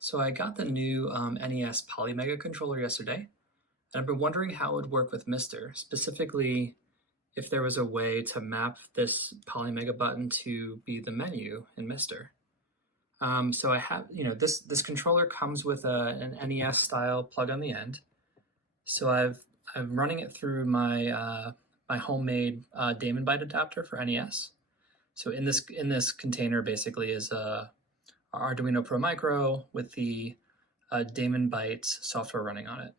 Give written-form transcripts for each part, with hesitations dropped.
So I got the new NES Polymega controller yesterday, and I've been wondering how it would work with Mister, specifically if there was a way to map this Polymega button to be the menu in Mister. So I have, this controller comes with an NES style plug on the end. So I'm running it through my homemade DaemonBite adapter for NES. So in this container basically is a Arduino Pro Micro with the DaemonBite software running on it.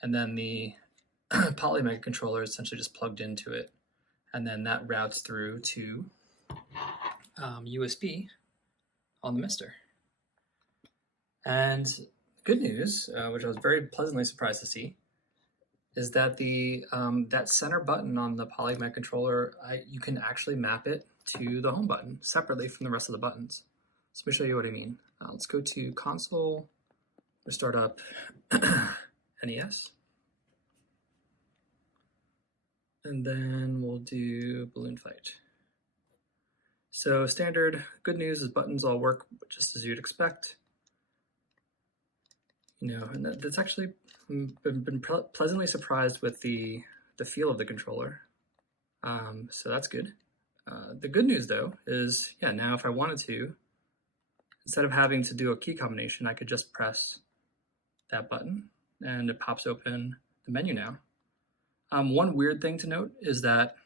And then the Polymega controller is essentially just plugged into it. And then that routes through to USB on the Mister. And good news, which I was very pleasantly surprised to see, is that the that center button on the Polymega controller, you can actually map it to the home button separately from the rest of the buttons. So let me show you what I mean. Let's go to console, we'll start up NES. And then we'll do balloon fight. So standard, good news is buttons all work just as you'd expect. And that's actually, been pleasantly surprised with the feel of the controller. So that's good. The good news though is, now if I wanted to, instead of having to do a key combination, I could just press that button and it pops open the menu now. One weird thing to note is that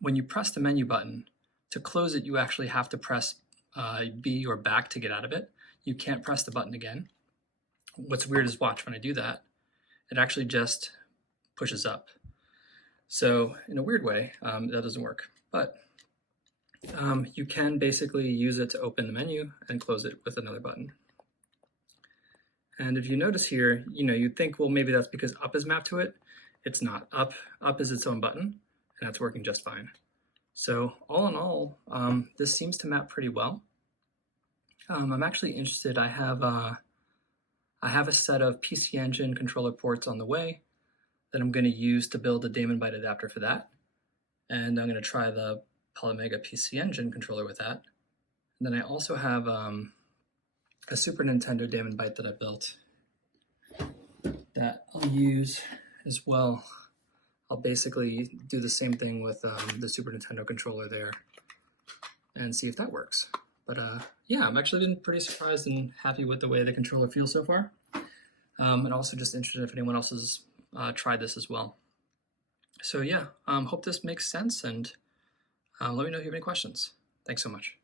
when you press the menu button, to close it, you actually have to press B or back to get out of it. You can't press the button again. What's weird is watch when I do that, it actually just pushes up. So in a weird way, that doesn't work. But you can basically use it to open the menu and close it with another button. And if you notice here, you'd think, well, maybe that's because up is mapped to it. It's not. Up is its own button, and that's working just fine. So all in all, this seems to map pretty well. I'm actually interested. I have a set of PC Engine controller ports on the way that I'm going to use to build a DaemonBite adapter for that. And I'm going to try the Polymega PC Engine controller with that. And then I also have a Super Nintendo DaemonBite that I built that I'll use as well. I'll basically do the same thing with the Super Nintendo controller there and see if that works. But I'm actually been pretty surprised and happy with the way the controller feels so far. And also just interested if anyone else has tried this as well. So hope this makes sense, and let me know if you have any questions. Thanks so much.